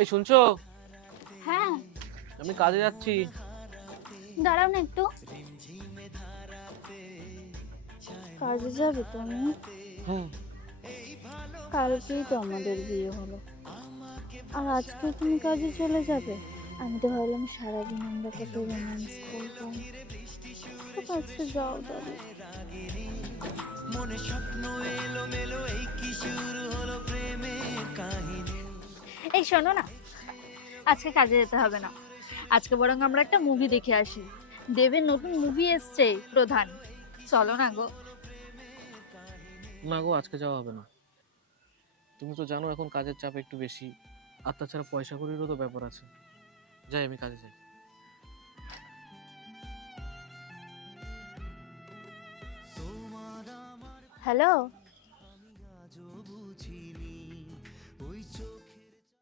এই শুনছো? হ্যাঁ, আমি কাজে যাচ্ছি। দাঁড়াও না একটু। কাজে যাবে তুমি? হুম। কালকেই তো আমাদের বিয়ে হলো, আর আজকে তুমি কাজে চলে যাবে? আমি তো ভাবলাম সারাদিন আমরা কত রোম্যান্স করলাম। ঠিক আছে, যাও তাহলে। মনে স্বপ্ন এলো মেলো, এই কি শুরু হলো প্রেমের কাহিনী। এই শোনো না, আজকে কাজে যেতে হবে না। আজকে বরং আমরা একটা মুভি দেখে আসি। দেবের নতুন মুভি এসছে প্রধান, চলো না গো। না গো, আজকে যাওয়া হবে না। তুমি তো জানো এখন কাজের চাপ একটু বেশি, আর তাছাড়া পয়সা কড়িরও তো ব্যাপার আছে। যাই, আমি কাজে যাই। হ্যালো,